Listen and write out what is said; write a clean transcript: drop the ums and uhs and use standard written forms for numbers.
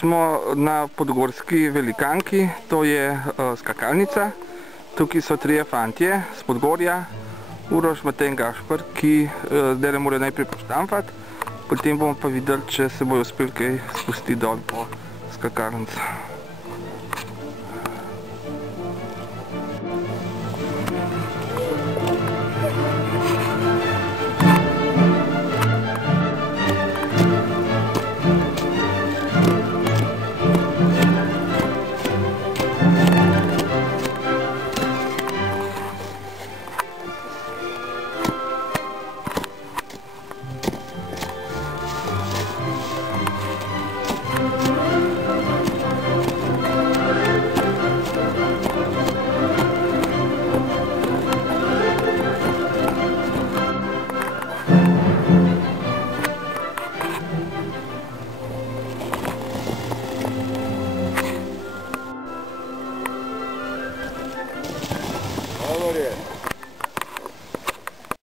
Smo na podgorski velikanki, to je skakalnica. Tukaj so trije fantje z Podgorja, Uroš, Matej in Gašper, ki zdaj morajo najprej poštamfati, potem bomo pa videli, če se bojo uspeli kaj spustiti dol po skakalnici. Dobar je.